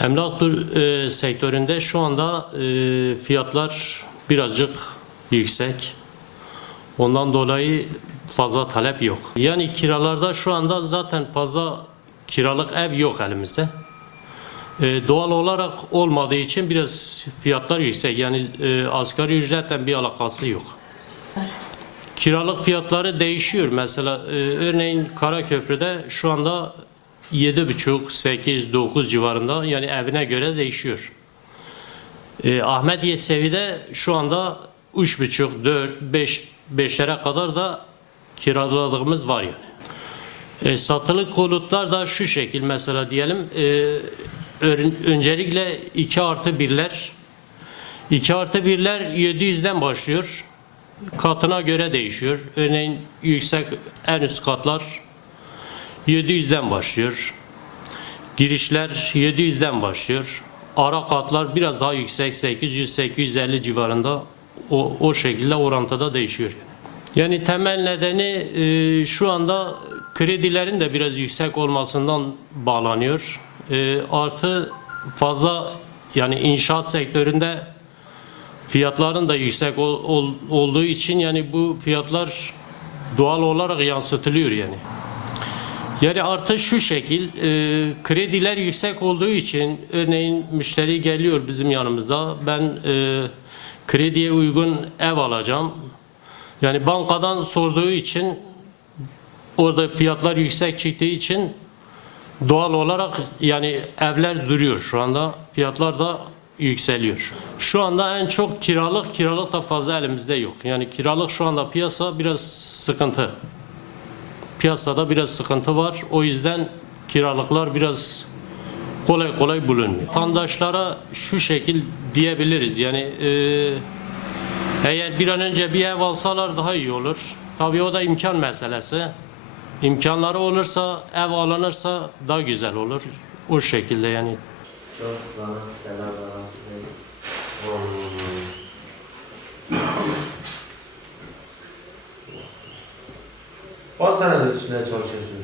Emlak e, sektöründe şu anda e, fiyatlar birazcık yüksek. Ondan dolayı fazla talep yok. Yani kiralarda şu anda zaten fazla kiralık ev yok elimizde. E, doğal olarak olmadığı için biraz fiyatlar yüksek. Yani e, asgari ücretten bir alakası yok. Kiralık fiyatları değişiyor. Mesela e, örneğin Karaköprü'de şu anda 7,5, 8, 9 civarında yani evine göre değişiyor. E, Ahmet Yesevi'de şu anda 3,5, 4, 5, 5'lere kadar da kiraladığımız var yani. E, satılık konutlar da şu şekil mesela diyelim e, öncelikle 2 artı 1'ler 2 artı 1'ler 700'den başlıyor. Katına göre değişiyor. Örneğin yüksek en üst katlar 700'den başlıyor. Girişler 700'den başlıyor. Ara katlar biraz daha yüksek 800-850 civarında o, o şekilde orantıda değişiyor. Yani, temel nedeni e, şu anda kredilerin de biraz yüksek olmasından bağlanıyor. E, artı fazla yani inşaat sektöründe fiyatların da yüksek ol- ol- olduğu için yani bu fiyatlar doğal olarak yansıtılıyor yani. Yani artı şu şekil, e, krediler yüksek olduğu için örneğin müşteri geliyor bizim yanımızda. Ben e, krediye uygun ev alacağım. Yani bankadan sorduğu için orada fiyatlar yüksek çıktığı için doğal olarak yani evler duruyor şu anda. Fiyatlar da yükseliyor. Şu anda en çok kiralık, kiralık da fazla elimizde yok. Yani kiralık şu anda piyasa biraz sıkıntı piyasada biraz sıkıntı var. O yüzden kiralıklar biraz kolay kolay bulunmuyor. Vatandaşlara şu şekil diyebiliriz. Yani e, eğer bir an önce bir ev alsalar daha iyi olur. Tabii o da imkan meselesi. İmkanları olursa, ev alınırsa daha güzel olur. O şekilde yani. Çok. Kaç senedir içinde çalışıyorsun